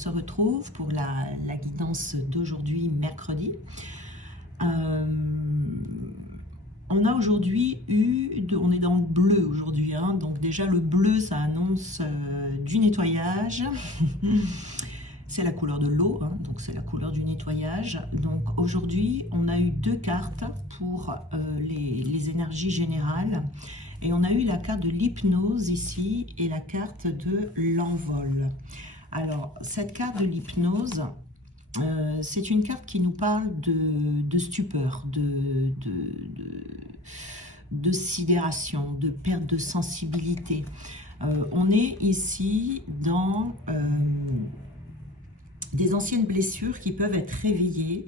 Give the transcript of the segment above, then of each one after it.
se retrouve pour la guidance d'aujourd'hui, mercredi. On a aujourd'hui on est dans le bleu aujourd'hui, hein, donc déjà le bleu ça annonce du nettoyage. C'est la couleur de l'eau, hein, donc c'est la couleur du nettoyage. Donc aujourd'hui on a eu deux cartes pour les énergies générales. Et on a eu la carte de l'hypnose ici et la carte de l'envol. Alors, cette carte de l'hypnose, c'est une carte qui nous parle de stupeur, de sidération, de perte de sensibilité. On est ici dans des anciennes blessures qui peuvent être réveillées,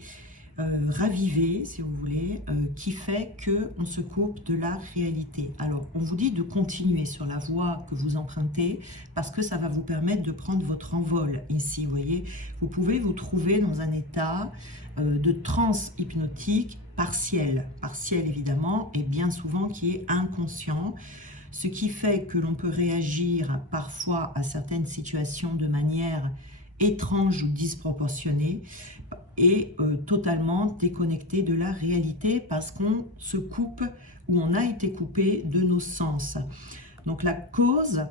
ravivée, si vous voulez, qui fait qu'on se coupe de la réalité. Alors, on vous dit de continuer sur la voie que vous empruntez parce que ça va vous permettre de prendre votre envol ici, vous voyez. Vous pouvez vous trouver dans un état de transe hypnotique partiel évidemment, et bien souvent qui est inconscient, ce qui fait que l'on peut réagir parfois à certaines situations de manière étrange ou disproportionnée et totalement déconnecté de la réalité parce qu'on se coupe ou on a été coupé de nos sens. Donc la cause,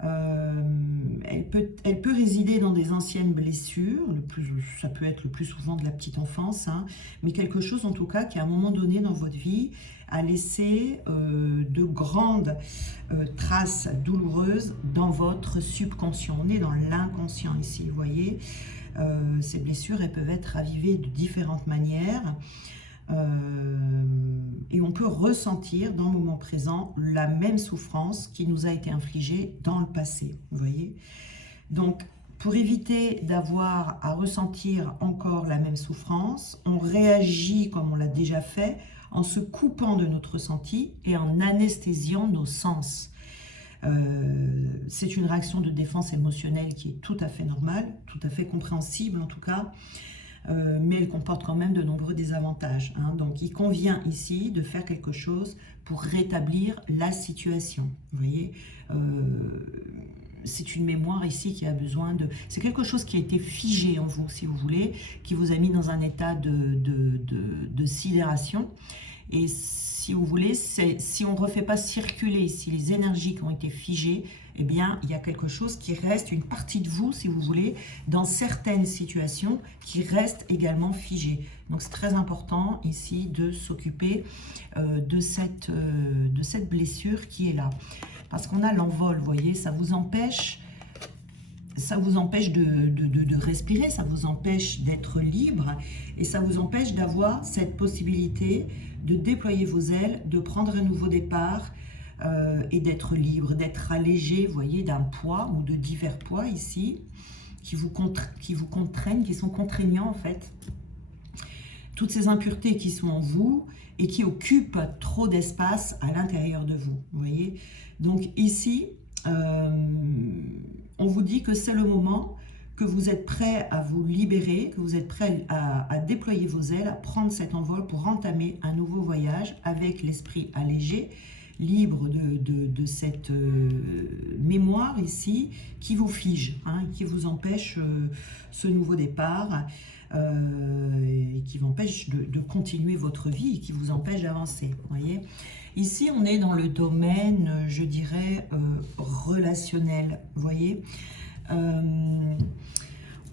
elle peut résider dans des anciennes blessures, ça peut être le plus souvent de la petite enfance, hein, mais quelque chose en tout cas qui à un moment donné dans votre vie a laissé de grandes traces douloureuses dans votre subconscient. On est dans l'inconscient ici, vous voyez. Ces blessures, elles peuvent être ravivées de différentes manières et on peut ressentir dans le moment présent la même souffrance qui nous a été infligée dans le passé, vous voyez. Donc, pour éviter d'avoir à ressentir encore la même souffrance, on réagit comme on l'a déjà fait en se coupant de notre ressenti et en anesthésiant nos sens. C'est une réaction de défense émotionnelle qui est tout à fait normale, tout à fait compréhensible en tout cas, mais elle comporte quand même de nombreux désavantages, hein. Donc il convient ici de faire quelque chose pour rétablir la situation, vous voyez. C'est une mémoire ici qui a besoin de... C'est quelque chose qui a été figé en vous, si vous voulez, qui vous a mis dans un état de sidération. Et si vous voulez, si on ne refait pas circuler ici les énergies qui ont été figées, eh bien, il y a quelque chose qui reste, une partie de vous, si vous voulez, dans certaines situations, qui reste également figée. Donc, c'est très important ici de s'occuper de cette blessure qui est là. Parce qu'on a l'envol, vous voyez, ça vous empêche de respirer, ça vous empêche d'être libre et ça vous empêche d'avoir cette possibilité de déployer vos ailes, de prendre un nouveau départ et d'être libre, d'être allégé, vous voyez, d'un poids ou de divers poids ici qui vous contraignent, qui sont contraignants en fait. Toutes ces impuretés qui sont en vous et qui occupent trop d'espace à l'intérieur de vous, vous voyez. Donc ici, on vous dit que c'est le moment, que vous êtes prêt à vous libérer, que vous êtes prêt à déployer vos ailes, à prendre cet envol pour entamer un nouveau voyage avec l'esprit allégé, libre de cette mémoire ici qui vous fige, hein, qui vous empêche ce nouveau départ et qui vous empêche de continuer votre vie et qui vous empêche d'avancer, vous voyez. Ici, on est dans le domaine, je dirais, relationnel, vous voyez.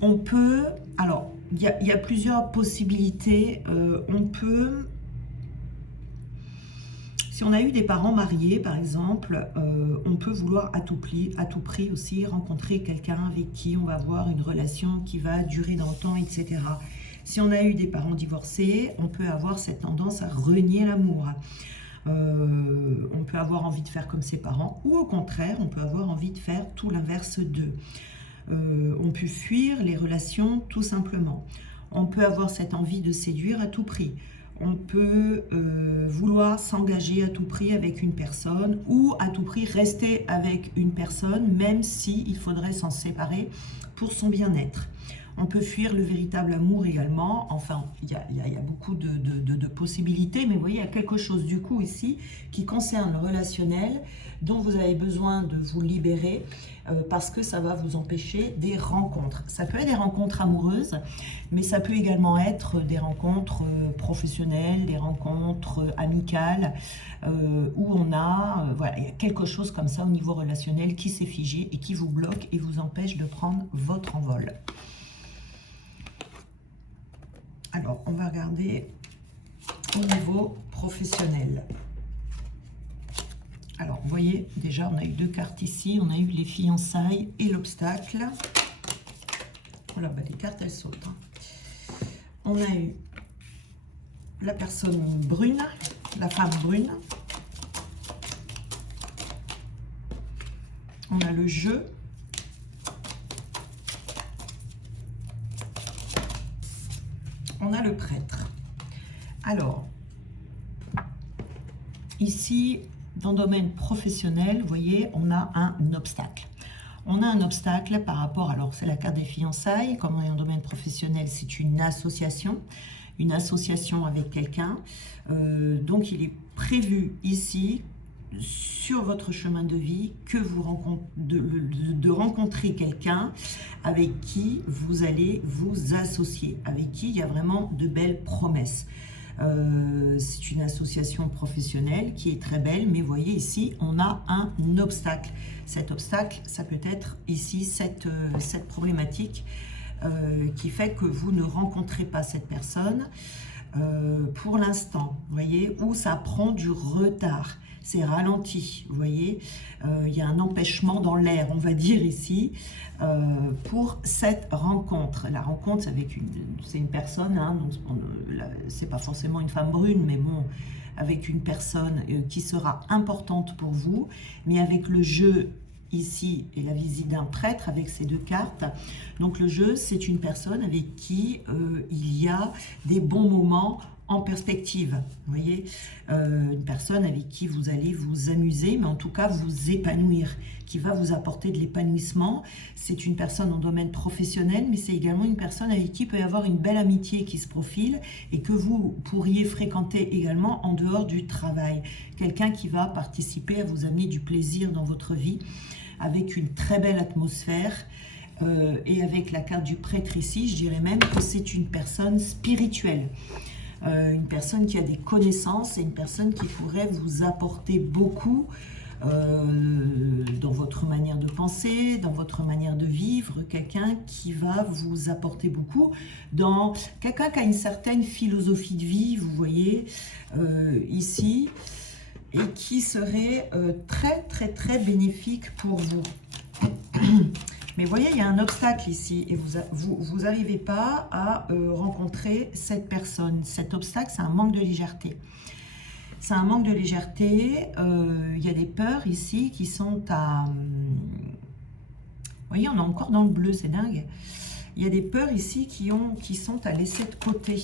On peut, alors, il y a plusieurs possibilités. On peut, si on a eu des parents mariés, par exemple, on peut vouloir à tout prix aussi rencontrer quelqu'un avec qui on va avoir une relation qui va durer dans le temps, etc. Si on a eu des parents divorcés, on peut avoir cette tendance à renier l'amour. On peut avoir envie de faire comme ses parents ou au contraire on peut avoir envie de faire tout l'inverse d'eux. On peut fuir les relations tout simplement. On peut avoir cette envie de séduire à tout prix. On peut vouloir s'engager à tout prix avec une personne ou à tout prix rester avec une personne même si il faudrait s'en séparer pour son bien-être. On peut fuir le véritable amour également. Enfin, il y a beaucoup de possibilités. Mais vous voyez, il y a quelque chose du coup ici qui concerne le relationnel dont vous avez besoin de vous libérer parce que ça va vous empêcher des rencontres. Ça peut être des rencontres amoureuses, mais ça peut également être des rencontres professionnelles, des rencontres amicales, où on a, voilà, il y a quelque chose comme ça au niveau relationnel qui s'est figé et qui vous bloque et vous empêche de prendre votre envol. Alors, on va regarder au niveau professionnel. Alors, vous voyez, déjà, on a eu 2 cartes ici. On a eu les fiançailles et l'obstacle. Voilà, bah, les cartes, elles sautent. Hein. On a eu la personne brune, la femme brune. On a le jeu. On a le prêtre. Alors, ici, dans le domaine professionnel, vous voyez, on a un obstacle. On a un obstacle par rapport, alors c'est la carte des fiançailles, comme on est en domaine professionnel, c'est une association avec quelqu'un. Donc, il est prévu ici, sur votre chemin de vie, que vous de rencontrer quelqu'un avec qui vous allez vous associer, avec qui il y a vraiment de belles promesses. C'est une association professionnelle qui est très belle, mais vous voyez ici, on a un obstacle. Cet obstacle, ça peut être ici cette problématique qui fait que vous ne rencontrez pas cette personne pour l'instant, vous voyez, où ça prend du retard. C'est ralenti, vous voyez, il y a un empêchement dans l'air, on va dire ici, pour cette rencontre. La rencontre, c'est une personne, hein, c'est pas forcément une femme brune, mais bon, avec une personne qui sera importante pour vous, mais avec le jeu ici et la visite d'un prêtre avec ces 2 cartes. Donc le jeu, c'est une personne avec qui il y a des bons moments en perspective, vous voyez, une personne avec qui vous allez vous amuser, mais en tout cas vous épanouir, qui va vous apporter de l'épanouissement. C'est une personne en domaine professionnel, mais c'est également une personne avec qui il peut y avoir une belle amitié qui se profile et que vous pourriez fréquenter également en dehors du travail. Quelqu'un qui va participer à vous amener du plaisir dans votre vie, avec une très belle atmosphère. Et avec la carte du prêtre ici, je dirais même que c'est une personne spirituelle. Une personne qui a des connaissances et une personne qui pourrait vous apporter beaucoup dans votre manière de penser, dans votre manière de vivre, quelqu'un qui va vous apporter beaucoup, dans quelqu'un qui a une certaine philosophie de vie, vous voyez, ici, et qui serait très très très bénéfique pour vous. Mais vous voyez, il y a un obstacle ici et vous n'arrivez pas à rencontrer cette personne. Cet obstacle, c'est un manque de légèreté. C'est un manque de légèreté. Il y a des peurs ici qui sont à... Vous voyez, on est encore dans le bleu, c'est dingue. Il y a des peurs ici qui sont à laisser de côté.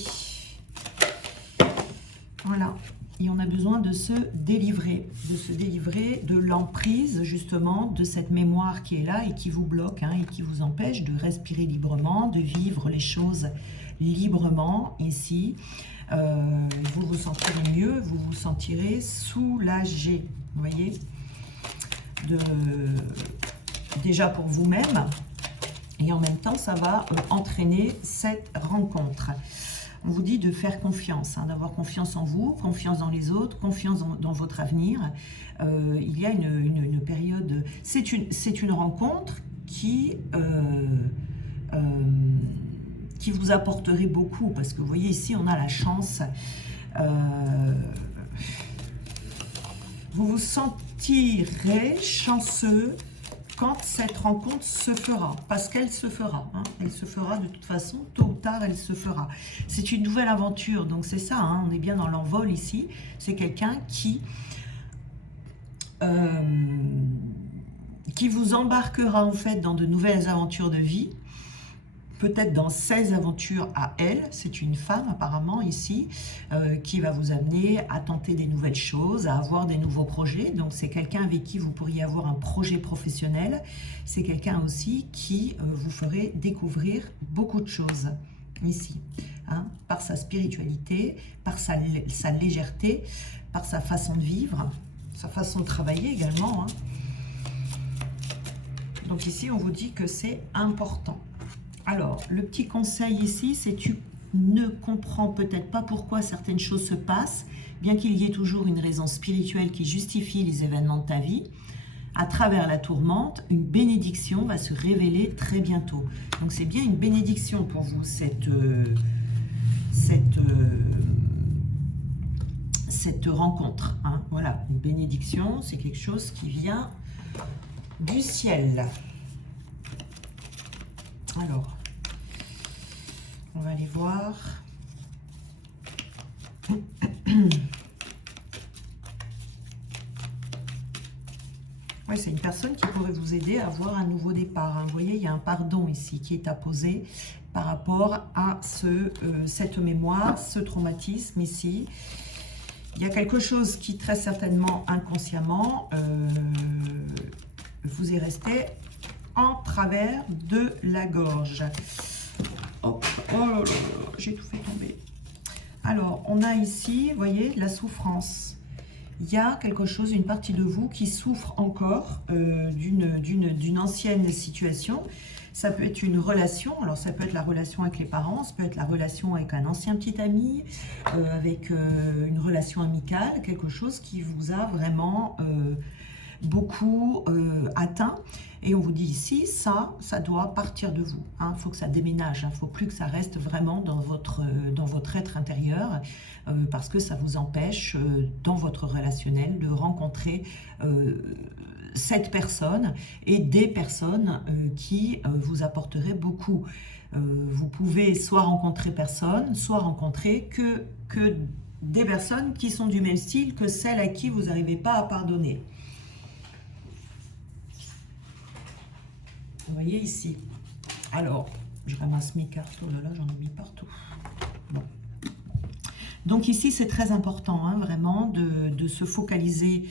Voilà. Et on a besoin de se délivrer de l'emprise justement de cette mémoire qui est là et qui vous bloque, hein, et qui vous empêche de respirer librement, de vivre les choses librement ici. Vous vous sentirez mieux, vous vous sentirez soulagé, vous voyez, déjà pour vous-même, et en même temps ça va entraîner cette rencontre. On vous dit de faire confiance, hein, d'avoir confiance en vous, confiance dans les autres, confiance dans votre avenir. Il y a une période... C'est une rencontre qui vous apporterait beaucoup. Parce que vous voyez ici, on a la chance. Vous vous sentirez chanceux quand cette rencontre se fera, parce qu'elle se fera, hein, elle se fera de toute façon, tôt ou tard elle se fera. C'est une nouvelle aventure, donc c'est ça, hein, on est bien dans l'envol ici, c'est quelqu'un qui vous embarquera en fait dans de nouvelles aventures de vie, peut-être dans ses aventures à elle, c'est une femme apparemment ici, qui va vous amener à tenter des nouvelles choses, à avoir des nouveaux projets. Donc c'est quelqu'un avec qui vous pourriez avoir un projet professionnel. C'est quelqu'un aussi qui vous ferait découvrir beaucoup de choses ici, hein, par sa spiritualité, par sa légèreté, par sa façon de vivre, sa façon de travailler également, hein. Donc ici, on vous dit que c'est important. Alors, le petit conseil ici, c'est tu ne comprends peut-être pas pourquoi certaines choses se passent, bien qu'il y ait toujours une raison spirituelle qui justifie les événements de ta vie. À travers la tourmente, une bénédiction va se révéler très bientôt. Donc c'est bien une bénédiction pour vous, cette rencontre, hein. Voilà, une bénédiction, c'est quelque chose qui vient du ciel. Alors, on va aller voir. Oui, c'est une personne qui pourrait vous aider à avoir un nouveau départ, hein. Vous voyez, il y a un pardon ici qui est apposé par rapport à cette mémoire, ce traumatisme ici. Il y a quelque chose qui, très certainement, inconsciemment, vous est resté en travers de la gorge. Hop. Oh là là, j'ai tout fait tomber. Alors, on a ici, vous voyez, la souffrance. Il y a quelque chose, une partie de vous qui souffre encore d'une ancienne situation. Ça peut être une relation, alors ça peut être la relation avec les parents, ça peut être la relation avec un ancien petit ami, avec une relation amicale, quelque chose qui vous a vraiment beaucoup atteint. Et on vous dit ici, ça doit partir de vous. Il faut que ça déménage, il ne faut plus que ça reste vraiment dans votre être intérieur, parce que ça vous empêche, dans votre relationnel, de rencontrer cette personne et des personnes qui vous apporteraient beaucoup. Vous pouvez soit rencontrer personne, soit rencontrer que des personnes qui sont du même style que celles à qui vous n'arrivez pas à pardonner. Vous voyez ici. Alors, je ramasse mes cartes. Oh là là, j'en ai mis partout. Bon. Donc ici, c'est très important, hein, vraiment, de se focaliser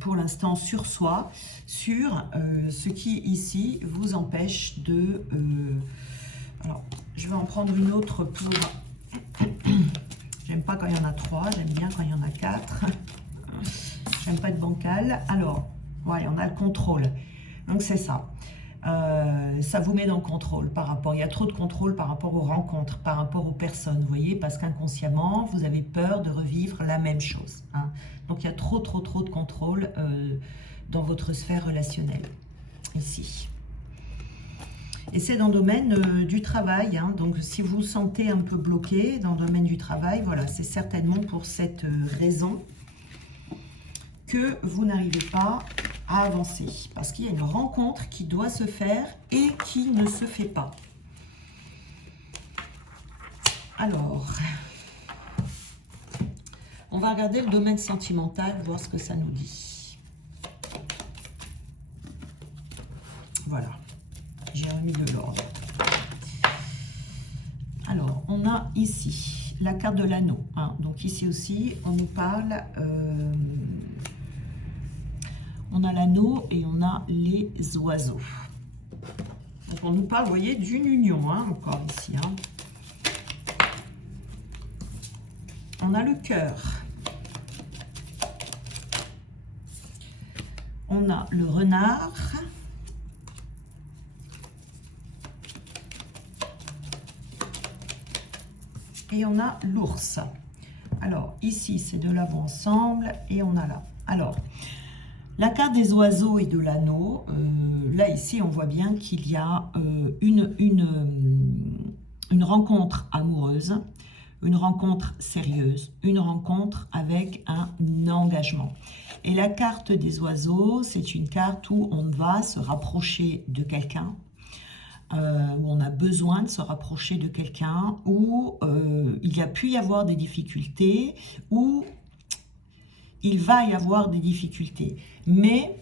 pour l'instant sur soi, sur ce qui, ici, vous empêche de... alors, je vais en prendre une autre pour... J'aime pas quand il y en a 3, j'aime bien quand il y en a 4. J'aime pas être bancal. Alors, voilà, on a le contrôle. Donc, c'est ça. Ça vous met dans le contrôle par rapport, il y a trop de contrôle par rapport aux rencontres, par rapport aux personnes, vous voyez, parce qu'inconsciemment, vous avez peur de revivre la même chose, hein. Donc, il y a trop de contrôle dans votre sphère relationnelle, ici. Et c'est dans le domaine du travail, hein. Donc si vous vous sentez un peu bloqué dans le domaine du travail, voilà, c'est certainement pour cette raison que vous n'arrivez pas à avancer, parce qu'il y a une rencontre qui doit se faire et qui ne se fait pas. Alors, on va regarder le domaine sentimental, voir ce que ça nous dit. Voilà, j'ai remis de l'ordre. Alors, on a ici la carte de l'anneau, hein. Donc ici aussi, on nous parle... on a l'anneau et on a les oiseaux. Donc on nous parle, vous voyez, d'une union, hein, encore ici, hein. On a le cœur. On a le renard. Et on a l'ours. Alors, ici, c'est de l'avant ensemble et on a là. Alors, la carte des oiseaux et de l'anneau, là, ici, on voit bien qu'il y a une rencontre amoureuse, une rencontre sérieuse, une rencontre avec un engagement. Et la carte des oiseaux, c'est une carte où on va se rapprocher de quelqu'un, où on a besoin de se rapprocher de quelqu'un, où il y a pu y avoir des difficultés, où il va y avoir des difficultés. Mais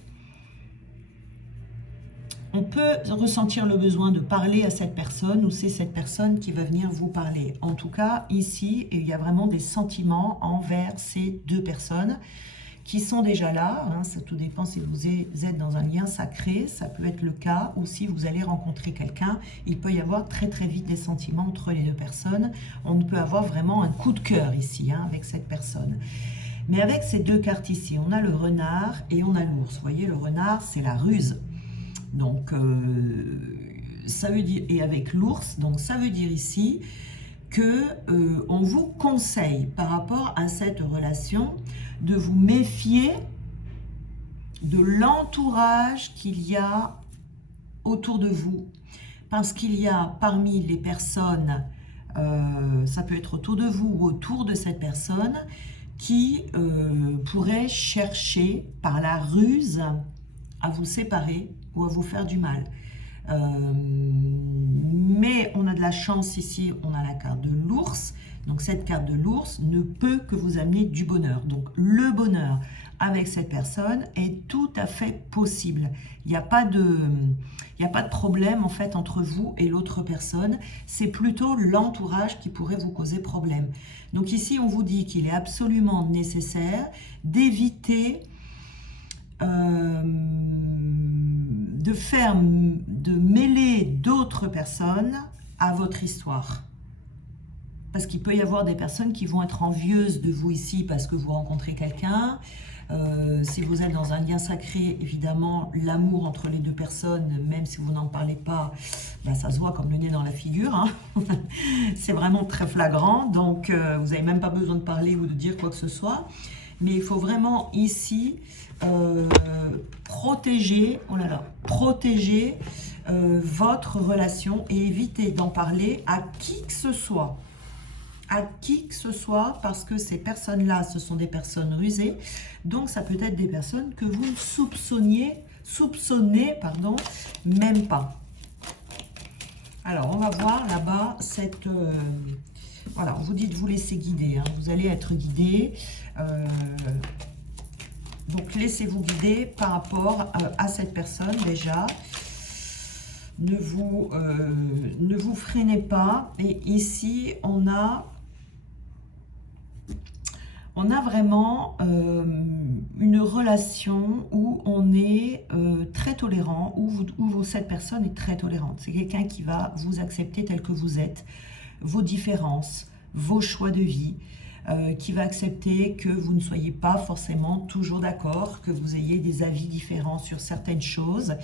On peut ressentir le besoin de parler à cette personne ou c'est cette personne qui va venir vous parler. En tout cas, ici, il y a vraiment des sentiments envers ces deux personnes qui sont déjà là. Hein, ça tout dépend si vous êtes dans un lien sacré, ça peut être le cas, ou si vous allez rencontrer quelqu'un, il peut y avoir très très vite des sentiments entre les deux personnes. On peut avoir vraiment un coup de cœur ici hein, avec cette personne. Mais avec ces deux cartes ici, on a le renard et on a l'ours. Vous voyez, le renard, c'est la ruse. Donc, ça veut dire, et avec l'ours, donc ça veut dire ici que on vous conseille par rapport à cette relation de vous méfier de l'entourage qu'il y a autour de vous. Parce qu'il y a parmi les personnes, ça peut être autour de vous ou autour de cette personne, qui pourrait chercher par la ruse à vous séparer ou à vous faire du mal. Mais on a de la chance ici, on a la carte de l'ours. Donc cette carte de l'ours ne peut que vous amener du bonheur. Donc le bonheur avec cette personne est tout à fait possible. Il n'y a pas de problème en fait entre vous et l'autre personne. C'est plutôt l'entourage qui pourrait vous causer problème. Donc ici on vous dit qu'il est absolument nécessaire d'éviter de mêler d'autres personnes à votre histoire. Parce qu'il peut y avoir des personnes qui vont être envieuses de vous ici parce que vous rencontrez quelqu'un. Si vous êtes dans un lien sacré, évidemment, l'amour entre les deux personnes, même si vous n'en parlez pas, ben ça se voit comme le nez dans la figure. Hein. C'est vraiment très flagrant, donc vous n'avez même pas besoin de parler ou de dire quoi que ce soit. Mais il faut vraiment ici protéger, oh là là, protéger votre relation et éviter d'en parler à qui que ce soit. À qui que ce soit, parce que ces personnes-là, ce sont des personnes rusées. Donc, ça peut être des personnes que vous ne soupçonnez même pas. Alors, on va voir là-bas cette... voilà, on vous dit de vous laisser guider. Hein. Vous allez être guidé. Donc, laissez-vous guider par rapport à cette personne déjà. Ne vous freinez pas. Et ici, on a vraiment une relation où on est très tolérant, où cette personne est très tolérante. C'est quelqu'un qui va vous accepter tel que vous êtes, vos différences, vos choix de vie, qui va accepter que vous ne soyez pas forcément toujours d'accord, que vous ayez des avis différents sur certaines choses.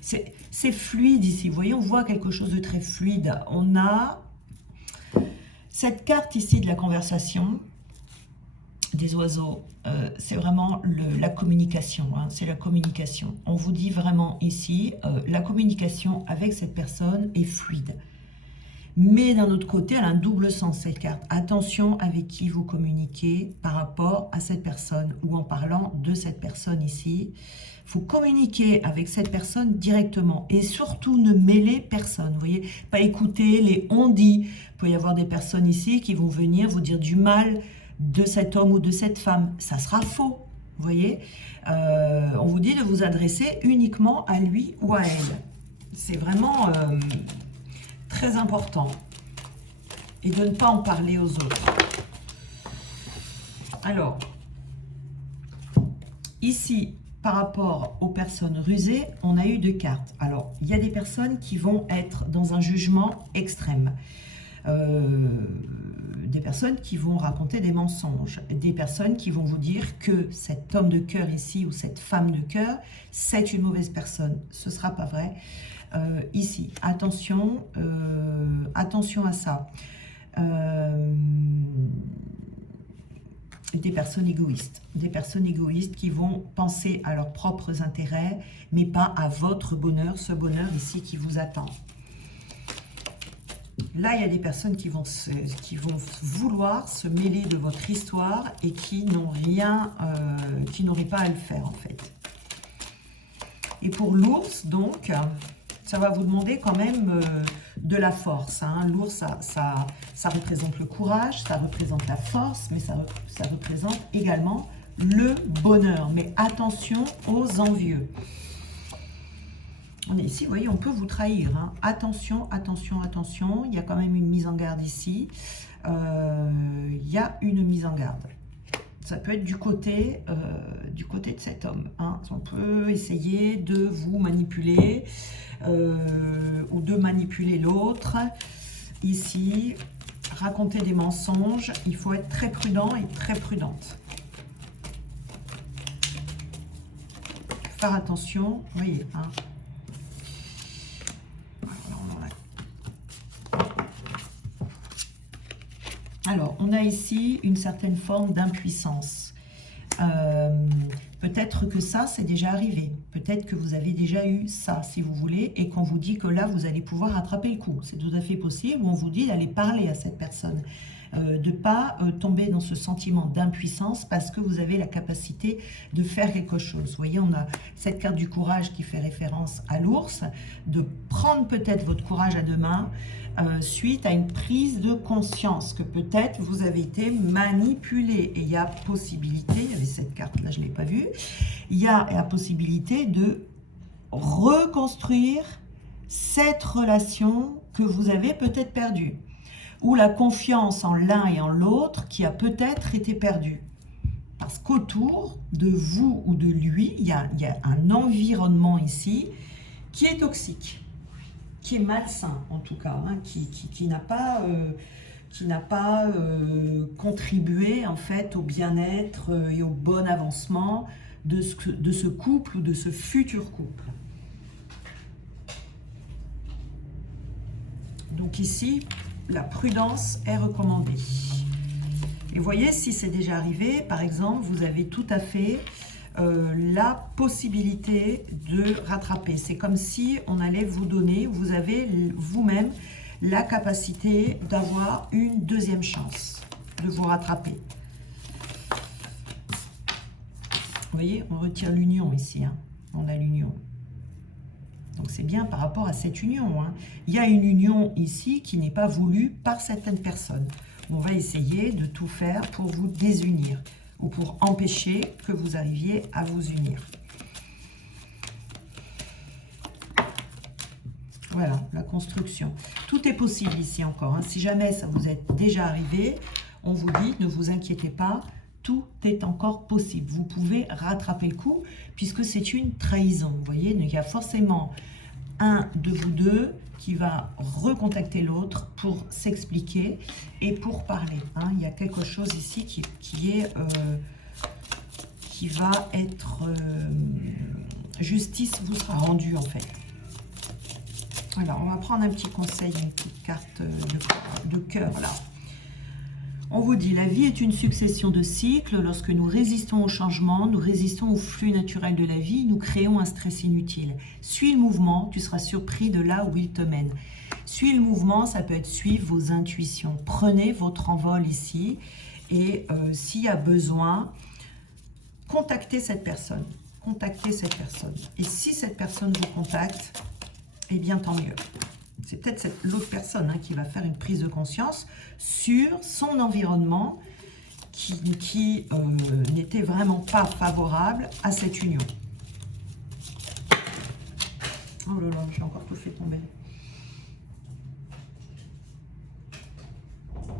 C'est fluide ici, vous voyez, on voit quelque chose de très fluide. On a cette carte ici de la conversation, des oiseaux, c'est vraiment la communication, hein, c'est la communication. On vous dit vraiment ici, la communication avec cette personne est fluide. Mais d'un autre côté, elle a un double sens, cette carte. Attention avec qui vous communiquez par rapport à cette personne ou en parlant de cette personne ici. Il faut communiquer avec cette personne directement et surtout ne mêler personne. Vous voyez, pas écouter les on-dit. Il peut y avoir des personnes ici qui vont venir vous dire du mal de cet homme ou de cette femme. Ça sera faux. Vous voyez, on vous dit de vous adresser uniquement à lui ou à elle. C'est vraiment... très important, et de ne pas en parler aux autres. Alors, ici, par rapport aux personnes rusées, on a eu deux cartes. Alors, il y a des personnes qui vont être dans un jugement extrême. Des personnes qui vont raconter des mensonges. Des personnes qui vont vous dire que cet homme de cœur ici, ou cette femme de cœur, c'est une mauvaise personne. Ce ne sera pas vrai. Ici, attention à ça. Des personnes égoïstes qui vont penser à leurs propres intérêts, mais pas à votre bonheur, ce bonheur ici qui vous attend. Là, il y a des personnes qui vont vouloir se mêler de votre histoire et qui n'ont rien, qui n'auraient pas à le faire en fait. Et pour l'ours, donc, ça va vous demander quand même de la force. Hein. L'ours, ça représente le courage, ça représente la force, mais ça représente également le bonheur. Mais attention aux envieux. On est ici, vous voyez, on peut vous trahir. Hein. Attention, attention, attention. Il y a quand même une mise en garde ici. Il y a une mise en garde. Ça peut être du côté de cet homme. Hein. On peut essayer de vous manipuler ou de manipuler l'autre. Ici, raconter des mensonges. Il faut être très prudent et très prudente. Faire attention, vous voyez. Hein. Alors, on a ici une certaine forme d'impuissance. Peut-être que ça, c'est déjà arrivé. Peut-être que vous avez déjà eu ça, si vous voulez, et qu'on vous dit que là, vous allez pouvoir rattraper le coup. C'est tout à fait possible, ou on vous dit d'aller parler à cette personne. De ne pas tomber dans ce sentiment d'impuissance parce que vous avez la capacité de faire quelque chose. Vous voyez, on a cette carte du courage qui fait référence à l'ours, de prendre peut-être votre courage à deux mains suite à une prise de conscience que peut-être vous avez été manipulé. Et il y a possibilité, il y avait cette carte-là, je ne l'ai pas vue, il y a la possibilité de reconstruire cette relation que vous avez peut-être perdue, ou la confiance en l'un et en l'autre qui a peut-être été perdue. Parce qu'autour de vous ou de lui, il y a un environnement ici qui est toxique, qui est malsain en tout cas, hein, qui n'a pas contribué en fait au bien-être et au bon avancement de ce couple ou de ce futur couple. Donc ici, la prudence est recommandée. Et vous voyez, si c'est déjà arrivé, par exemple, vous avez tout à fait la possibilité de rattraper. C'est comme si on allait vous donner, vous avez vous-même la capacité d'avoir une deuxième chance de vous rattraper. Vous voyez, on retire l'union ici, hein. On a l'union. Donc c'est bien par rapport à cette union. Hein. Il y a une union ici qui n'est pas voulue par certaines personnes. On va essayer de tout faire pour vous désunir ou pour empêcher que vous arriviez à vous unir. Voilà, la construction. Tout est possible ici encore. Hein. Si jamais ça vous est déjà arrivé, on vous dit, ne vous inquiétez pas, tout est encore possible. Vous pouvez rattraper le coup puisque c'est une trahison. Vous voyez, il y a forcément un de vous deux qui va recontacter l'autre pour s'expliquer et pour parler. Hein. Il y a quelque chose ici qui va être... justice vous sera rendue en fait. Alors, on va prendre un petit conseil, une petite carte de cœur là. On vous dit, la vie est une succession de cycles. Lorsque nous résistons au changement, nous résistons au flux naturel de la vie, nous créons un stress inutile. Suis le mouvement, tu seras surpris de là où il te mène. Suis le mouvement, ça peut être suivre vos intuitions. Prenez votre envol ici et s'il y a besoin, contactez cette personne. Contactez cette personne. Et si cette personne vous contacte, eh bien tant mieux. C'est peut-être l'autre personne hein, qui va faire une prise de conscience sur son environnement qui n'était vraiment pas favorable à cette union. Oh là là, j'ai encore tout fait tomber.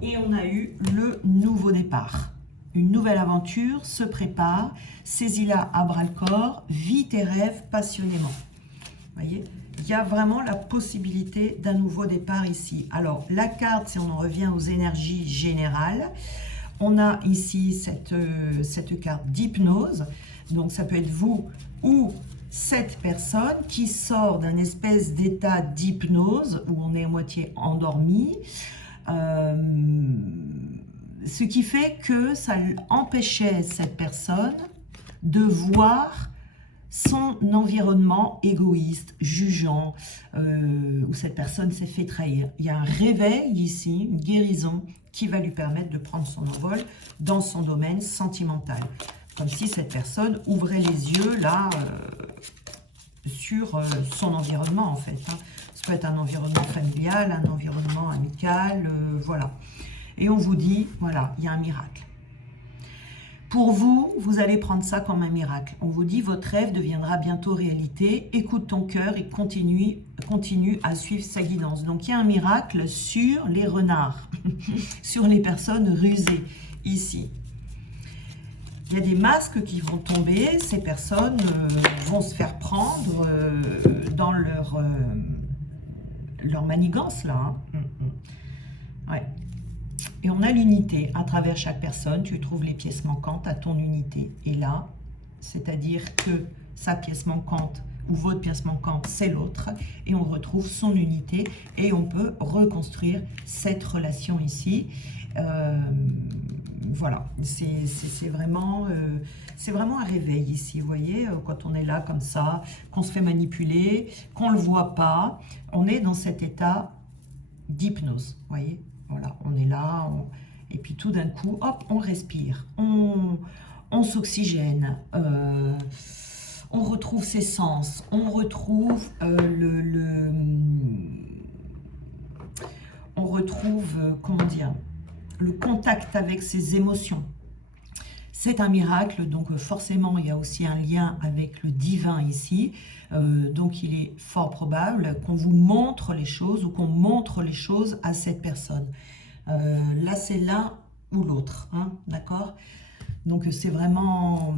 Et on a eu le nouveau départ. Une nouvelle aventure se prépare. Saisis-la à bras-le-corps. Vis tes rêves passionnément. Vous voyez ? Il y a vraiment la possibilité d'un nouveau départ ici. Alors, la carte, si on en revient aux énergies générales, on a ici cette carte d'hypnose. Donc, ça peut être vous ou cette personne qui sort d'un espèce d'état d'hypnose où on est à moitié endormi. Ce qui fait que ça empêchait cette personne de voir son environnement égoïste, jugeant, où cette personne s'est fait trahir. Il y a un réveil ici, une guérison qui va lui permettre de prendre son envol dans son domaine sentimental. Comme si cette personne ouvrait les yeux là sur son environnement en fait. Hein. Ça peut être un environnement familial, un environnement amical, voilà. Et on vous dit, voilà, il y a un miracle. Pour vous, vous allez prendre ça comme un miracle. On vous dit, votre rêve deviendra bientôt réalité. Écoute ton cœur et continue à suivre sa guidance. Donc, il y a un miracle sur les renards, sur les personnes rusées, ici. Il y a des masques qui vont tomber. Ces personnes vont se faire prendre dans leur manigance, là. Ouais. Et on a l'unité. À travers chaque personne, tu trouves les pièces manquantes à ton unité. Et là, c'est-à-dire que sa pièce manquante ou votre pièce manquante, c'est l'autre. Et on retrouve son unité. Et on peut reconstruire cette relation ici. Voilà. C'est vraiment un réveil ici. Vous voyez, quand on est là comme ça, qu'on se fait manipuler, qu'on ne le voit pas, on est dans cet état d'hypnose. Vous voyez ? Voilà, on est là, et puis tout d'un coup, hop, on respire, on s'oxygène, on retrouve ses sens, on retrouve comment dire, le contact avec ses émotions. C'est un miracle, donc forcément, il y a aussi un lien avec le divin ici. Donc, il est fort probable qu'on vous montre les choses ou qu'on montre les choses à cette personne. Là, c'est l'un ou l'autre, hein, d'accord? Donc, c'est vraiment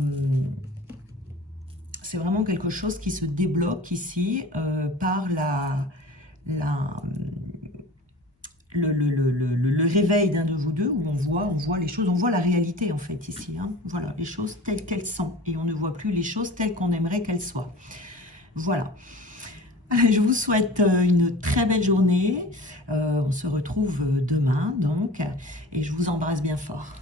quelque chose qui se débloque ici par le réveil d'un de vous deux, où on voit les choses, on voit la réalité en fait ici, hein. Voilà, les choses telles qu'elles sont, et on ne voit plus les choses telles qu'on aimerait qu'elles soient. Voilà. Je vous souhaite une très belle journée, on se retrouve demain donc, et je vous embrasse bien fort.